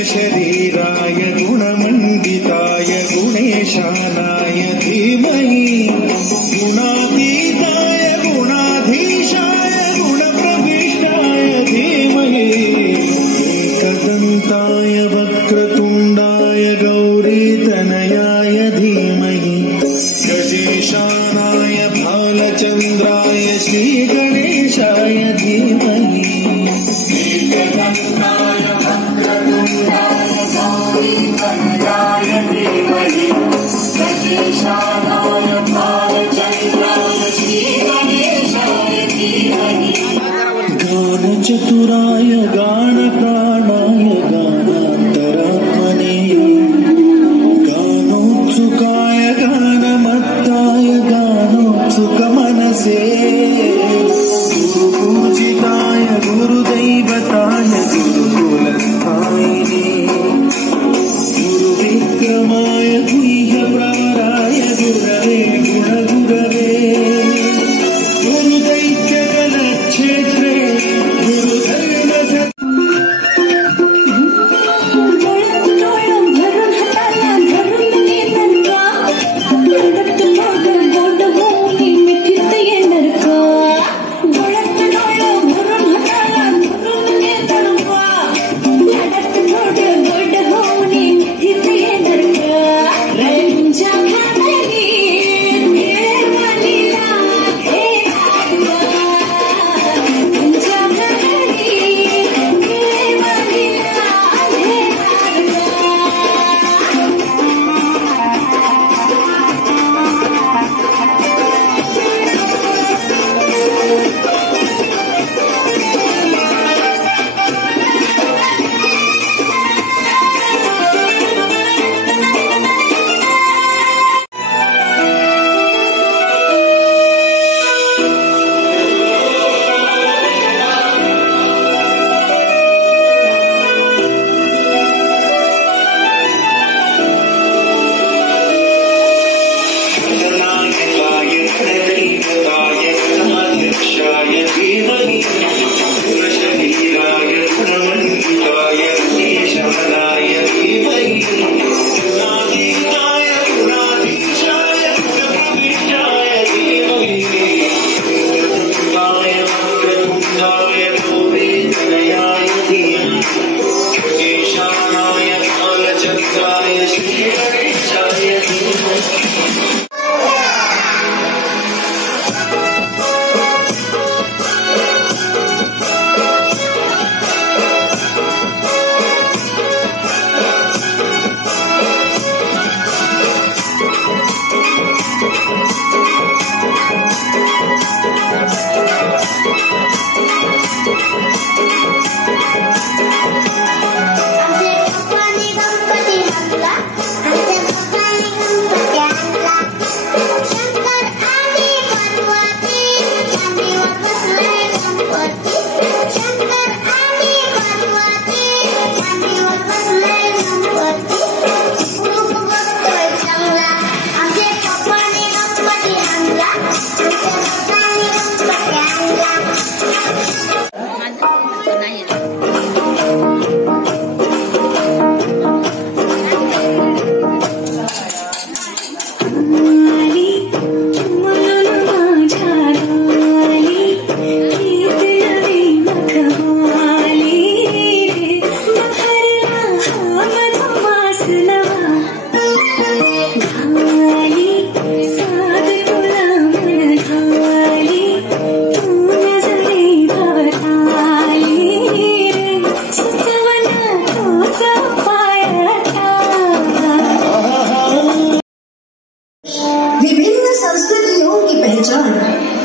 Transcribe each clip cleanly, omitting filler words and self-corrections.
गुणशरीराय गुणमण्डिताय गुणेशानाय धीमहि गुणातीताय गुणाधीशाय गुणप्रविष्टाय धीमहि एकदन्ताय वक्रतुण्डाय गौरीतनयाय धीमहि गजेशानाय भालचन्द्राय श्रीगणेशाय धीमहि एकदन्ताय वक्रतुण्डाय गौरीतनयाय धीमहि गजेशानाय भालचन्द्राय श्रीगणेशाय धीमहि गानचतुराय गानप्राणाय गानान्तरात्मने गानोत्सुकाय गानमत्ताय गानोत्सुकमनसे गुरुपूजिताय गुरुदैवताय गुरुकुलस्थायिने गुरुविक्रमाय गुह्यप्रवराय गुरवे गुणगुरवे गुरुदैत्यगणक्षेत्रे गुरुधर्मसत्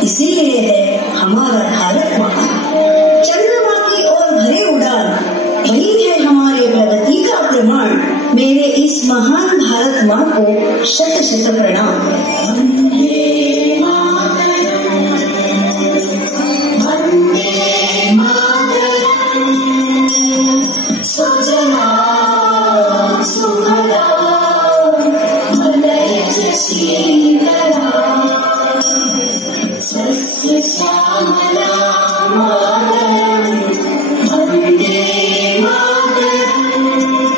इसीलिए है हमारा भारत माँ चंद्रमा की ओर भरे उड़ान, वही है हमारे प्रगति का प्रमाण। मेरे इस महान भारत माँ को शत शत प्रणाम। वंदे मातरम, वंदे मातरम, सुजला सुफला मलयज शीतला सस्य श्यामला मातरम, वंदे मातरम।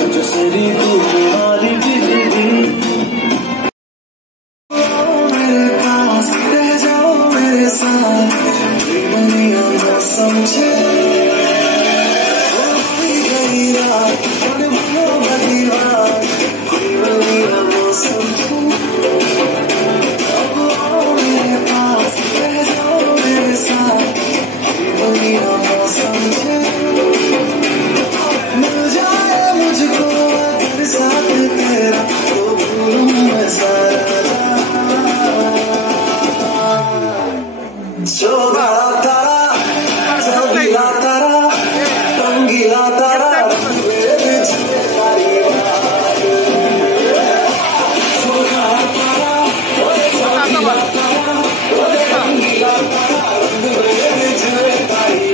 सजसरी तू तुम्हारी जिंदगी मेरे पास रह जाओ मेरे साथ दुनिया ना समझे गई रात और भूलो बड़ी रात दुनिया ना समझे मेरे पास रह जाओ मेरे साथ दुनिया ना समझे मिल जाए मुझको अगर साथ तेरा तो भूलूं मैं सारा शोभा तारा चौगीला तारा रंगीला तारा मेरे बीच में तारी शोभा तारा चौगीला तारा रंगीला तारा मेरे बीच में तारी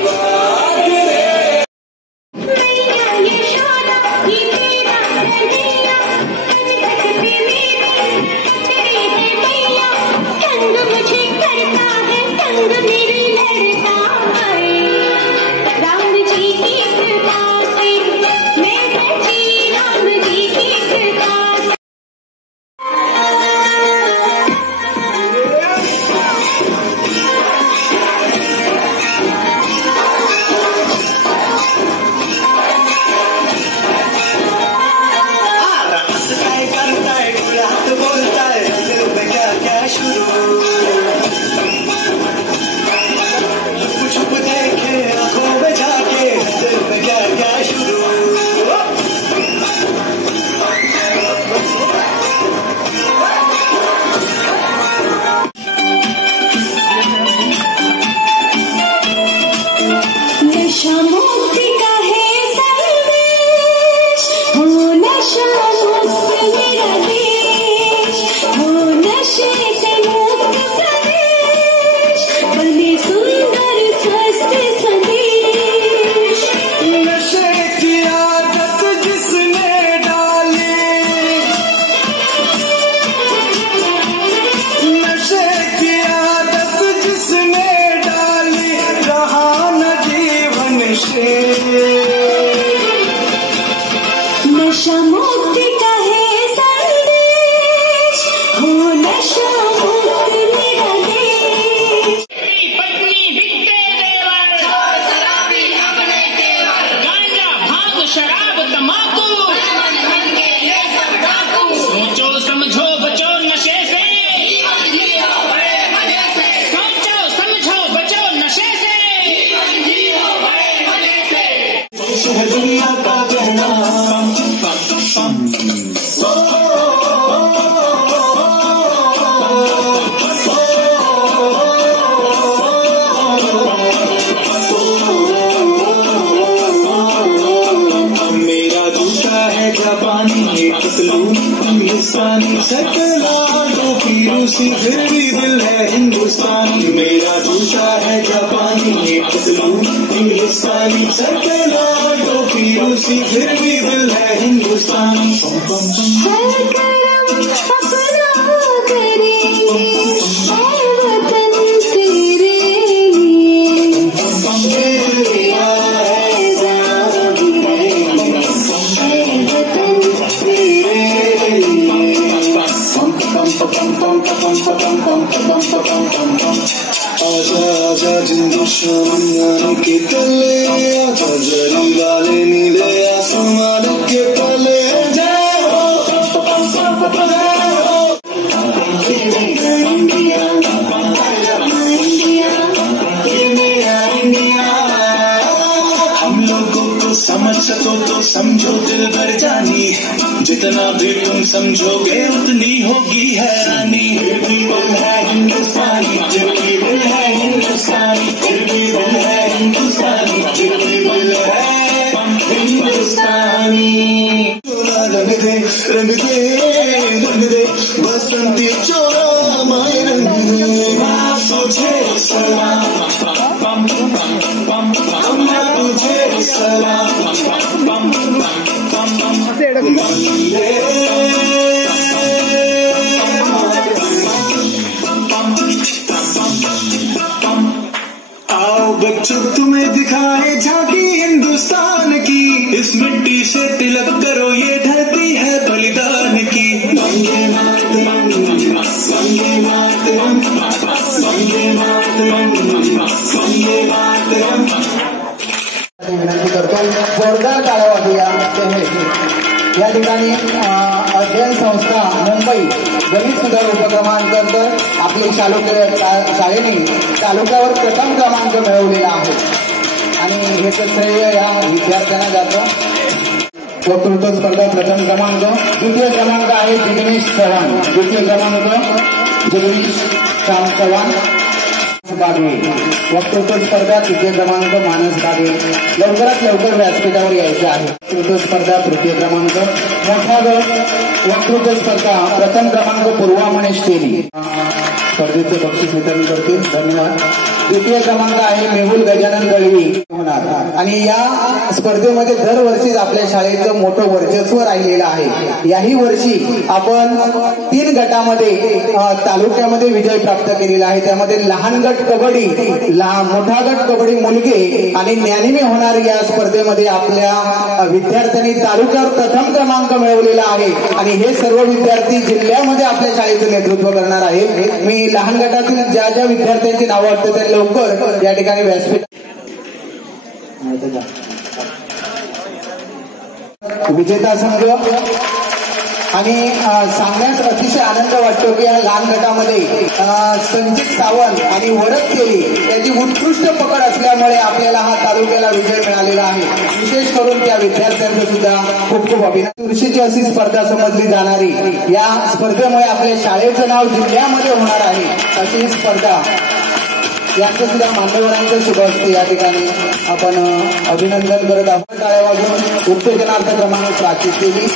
नशा मुक्ति का है संदेश हो नशा मुक्त मेरा देश पत्नी बिकते देवर शराबी अपने देवर गांजा भांग शराब तमाकू ये सब डाकू सोचो समझो बचो नशे से बड़े मजे से सोचो समझो बचो नशे से बड़े मजे से दुनिया का कहना मेरा जूता है जापानी पतलून हिंदुस्तानी सकला टोपी रूसी फिर भी दिल है हिंदुस्तानी मेरा जूता है जापानी पतलून हिंदुस्तानी सकला टोपी रूसी फिर भी दिल है हिंदुस्तानी आजा आजा जिंदू शाम के तले आजा जरी वाले नीले आसमान के तले हम लोगों को समझ सको तो समझो दिल भर जानी जितना भी तुम समझोगे उतनी होगी हैरानी फिर भी दिल है हिंदुस्तानी जितनी दिल है हिंदुस्तानी फिर भी दिल है हिंदुस्तानी जितनी दिल है हिंदुस्तानी रंग दे बसंती चोरा माए रंग दे तुझे सलाम तुझे सलाम आओ बच्चों तुम्हें दिखाए झांकी हिंदुस्तान की इस मिट्टी से तिलक करो, ये धरती है बलिदान की। वंदे मातरम, वंदे मातरम, वंदे मातरम, वंदे मातरम। विनंती करतो, जोरदार टाळ्या वाजूया। या ठिकाणी अध्ययन संस्था मुंबई गणित सुधार उपक्रमांतर्गत आपली शाळेने तालुक्यावर प्रथम क्रमांक मिळवलेला आहे आणि ह्याचं श्रेय या विद्यार्थ्यांना जातं। वक्तृत्व स्पर्धा प्रथम क्रमांक, द्वितीय क्रमांक आहे जिग्नेश चव्हाण, द्वितीय क्रमांक जिग्नेश चव्हाण बागे। वक्तृत्व स्पर्धा तृतीय क्रमांक मानस बागे। लवकरात लवकर व्यासपीठावर यायचं आहे। वक्तृत्व स्पर्धा तृतीय क्रमांक, मोठा गट वक्तृत्व स्पर्धा प्रथम क्रमांक पूर्वा मनेश तेली स्पर्धेचे बक्षीस वितरण करतील, धन्यवाद। द्वितीय क्रमांक आहे मेहुल गजानन दळवी होणार आणि या स्पर्धेमध्ये दरवर्षीच आपल्या शाळेचं मोठं वर्चस्व राहिलेलं आहे। याही वर्षी आपण 3 गटामध्ये तालुक्यामध्ये विजय प्राप्त केलेला आहे। त्यामध्ये लहान गट कबड्डी, मोठा गट कबड्डी मुलगे आणि ज्ञानिनी होणार या स्पर्धेमध्ये आपल्या विद्यार्थ्यांनी तालुक्यावर प्रथम क्रमांक मिळवलेला आहे आणि हे सर्व विद्यार्थी जिल्ह्यामध्ये आपल्या शाळेचं नेतृत्व करणार आहे। मी लहान गटातील ज्या ज्या विद्यार्थ्यांची नावं वाटतं त्या लवकर या ठिकाणी व्यासपीठ विजेता संघ आणि सांगण्यास अतिशय आनंद वाटतो की या लहान गटामध्ये संजित सावंत आणि वरद केली याची उत्कृष्ट पकड असल्यामुळे आपल्याला हा तालुक्याला विजय मिळालेला आहे। विशेष करून त्या विद्यार्थ्यांचं सुद्धा खूप खूप अभिनंदन। वर्षीची अशी स्पर्धा समजली जाणारी या स्पर्धेमुळे आपल्या शाळेचं नाव जिल्ह्यामध्ये होणार आहे अशी ही स्पर्धा। यांचं सुद्धा मान्यवरांचं शुभ असते या ठिकाणी आपण अभिनंदन करत आहोत। टाळ्या वाजवून उत्तेजनार्थ क्रमांक प्राची केली।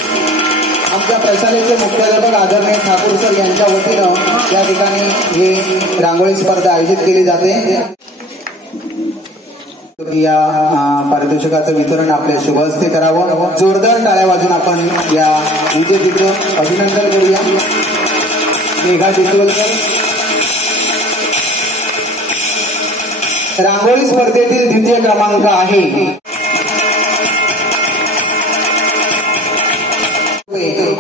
आमच्या प्रशालेचे मुख्याध्यापक आदरणीय ठाकूर सर यांच्या वतीनं या ठिकाणी ही रांगोळी स्पर्धा आयोजित केली जाते। या पारितोषिकाचं वितरण आपल्या शुभ हस्ते करावं। जोरदार टाळ्या वाजून आपण या विजेतेचं अभिनंदन करूया। मेघा डिसोलकर रांगोळी स्पर्धेतील द्वितीय क्रमांक आहे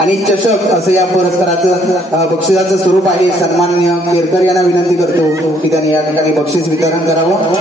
आणि चषक असं या पुरस्काराचं बक्षिसाचं स्वरूप आहे। सन्माननीय केरकर यांना विनंती करतो की त्यांनी या ठिकाणी बक्षीस वितरण करावं।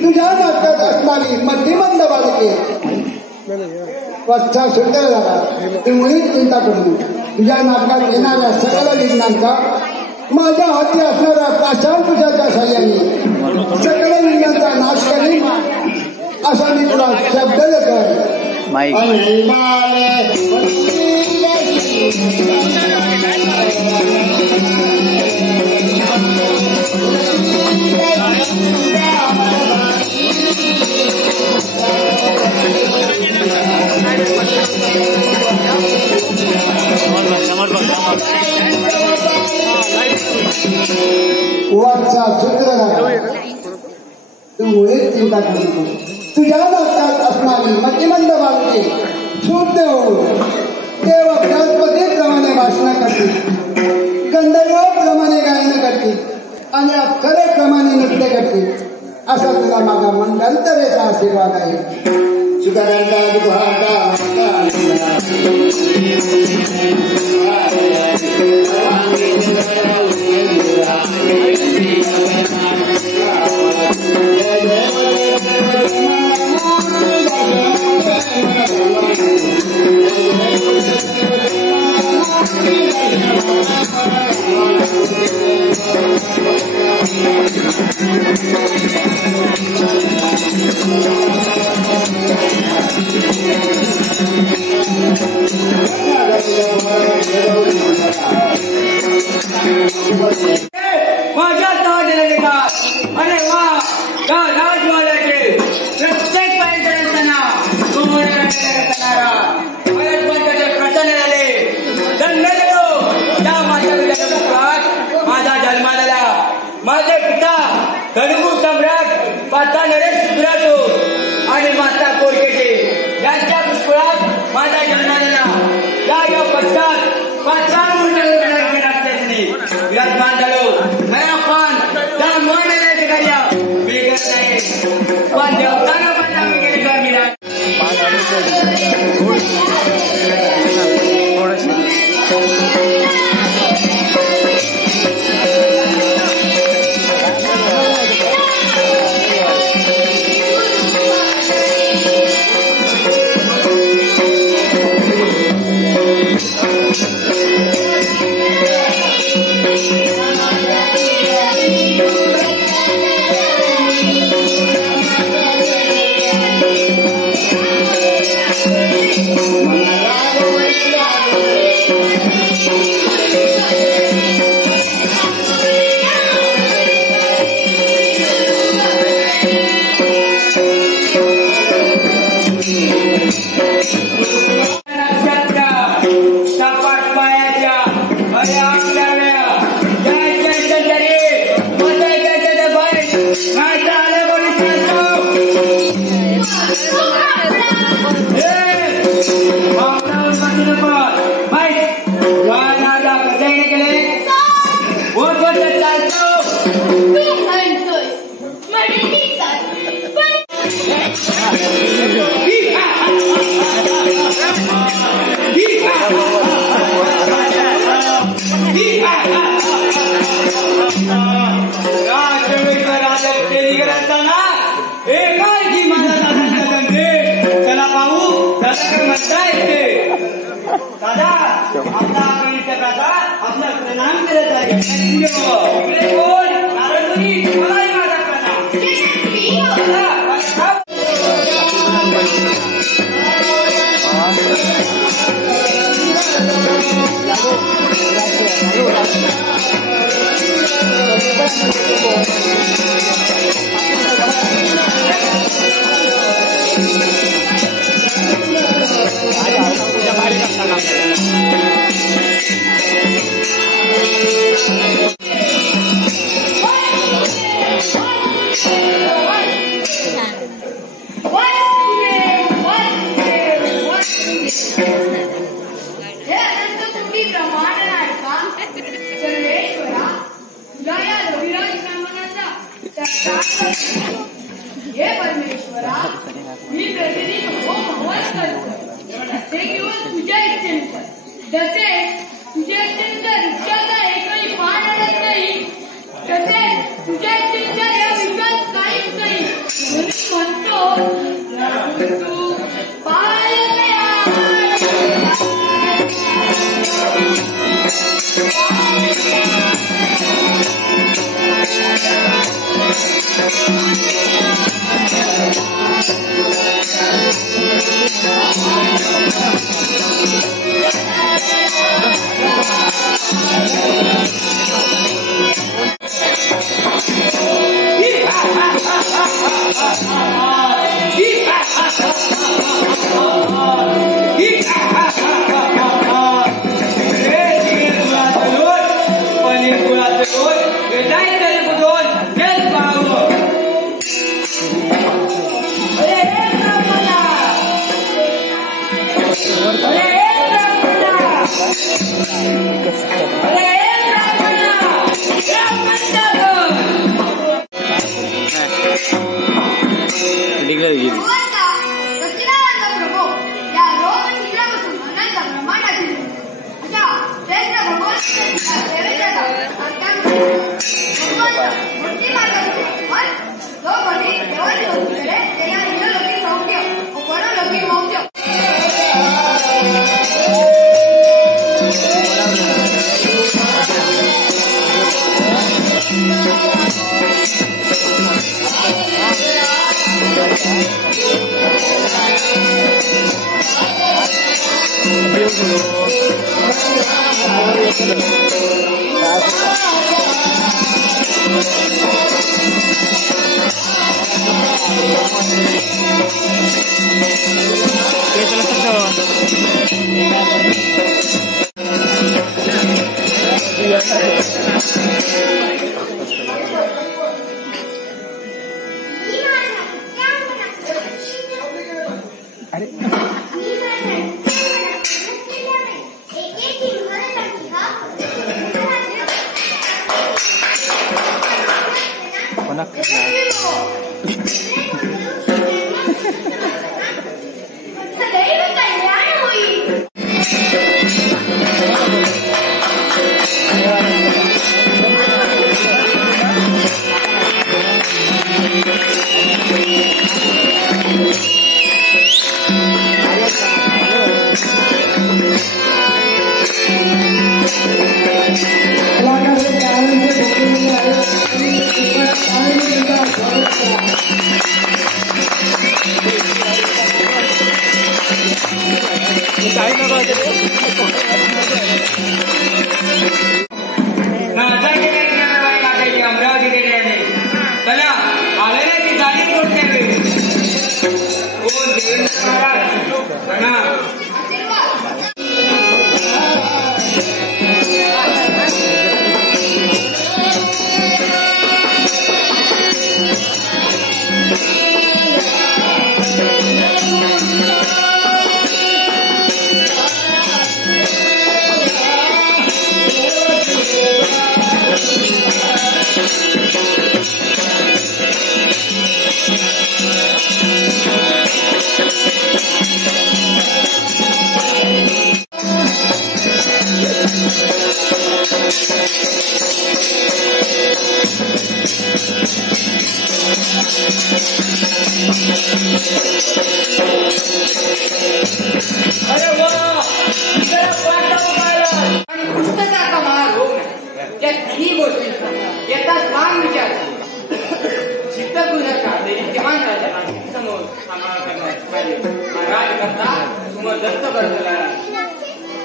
तुझ्या नाटकात असणारी मध्यमंद बालके स्वस्थ सुंदर झाला ती मुळीच चिंता करू। तुझ्या नाटकात येणाऱ्या सकल विघ्नांचा माझ्या हाती असणाऱ्या पाषाण तुझ्याच्या साह्याने सकल विघ्नांचा नाश करीन असा मी तुला शब्द देतोय। वरचा शुक्र तू मुळीच चिंता करू नको। या नाटकात असणारी मतिमंद बालके शूद्र होऊन देव बृहस्पतीप्रमाणे भाषण करतील, गंधर्वाप्रमाणे गायन करतील आणि अप्सरेप्रमाणे नृत्य करतील असा तुला माझा मंडलतरेचा आशीर्वाद आहे. माझ्या तावडीला घेतात अरे वा त्या राजवाड्याचे प्रत्येक पैशांना करणारा प्रसन्न झाले. त्या माझा जन्म झाला. माझे पिता धनुगु सम्राट पाता नरेश शुद्राचो आणि माता कोरकेचे यांच्या पुष्कळात माझा जन्म झाला. त्या पश्चात पाचाळ विराजमान झालो. नया पान त्या मोहनाचे कार्य बिघडत आहे पण देवताना माझा बिघडला मिळाला. प्रणाम करत आहे. हे परमेश्वरा मी प्रतिदिन होमहवस करतो ते केवळ तुझ्या इच्छेनुसार. जसे तुझ्या इच्छेनुसार रिक्षाचा एकही पान आणत नाही तसे तुझ्या इच्छेनुसार या विश्वात काहीच नाही. म्हणून म्हणतो तू Ha ha ha ha! गेली.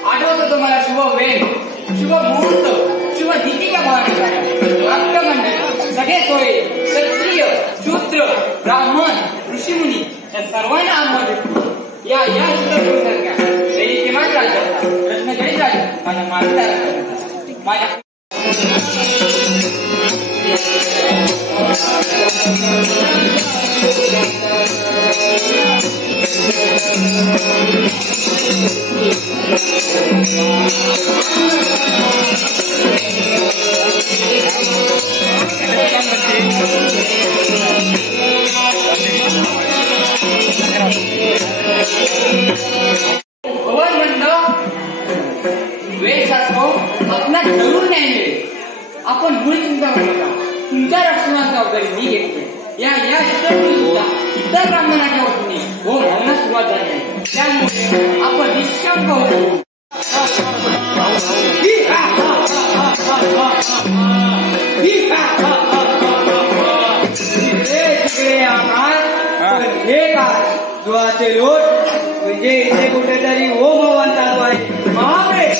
आठवतो तुम्हाला शुभ वेळ, शुभ मुहूर्त, शुभ तिथीच्या भावना सगळे सोय क्षत्रिय, शूद्र, ब्राह्मण, ऋषीमुनी या सर्वांना आम्हाला या चित्रपटासारख्या दैनिकीमान राजा रत्नजयी राजा माझ्या माता माझ्या वेळ असतो आपला जरूर न्याय मिळेल. आपण मुळी चिंता करू नका. तुमच्या रक्षणाची जबाबदारी मी घेतली. या सुद्धा इतर ब्राह्मणाच्या वतीने हो म्हणण्यास सुरुवात झाली आहे. त्यामुळे आपण निशंक होतो. हे काय दुआचे लोट म्हणजे इथे कुठेतरी ओम हवन चालू आहे. महाबळे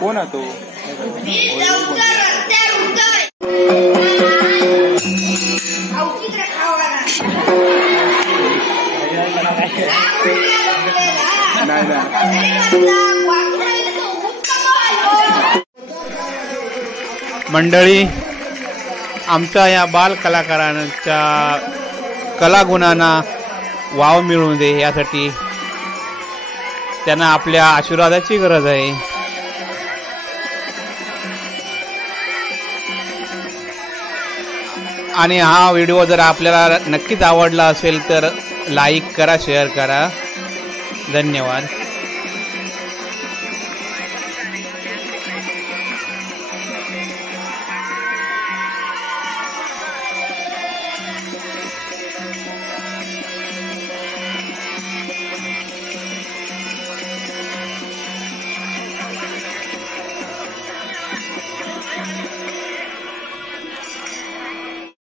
कोण तो मंडळी, आमच्या या बाल कलाकारांच्या कलागुणांना वाव मिळू दे यासाठी त्यांना आपल्या आशीर्वादाची गरज आहे. आणि हा व्हिडिओ जर आपल्याला नक्कीच आवडला असेल तर लाईक करा, शेअर करा. धन्यवाद.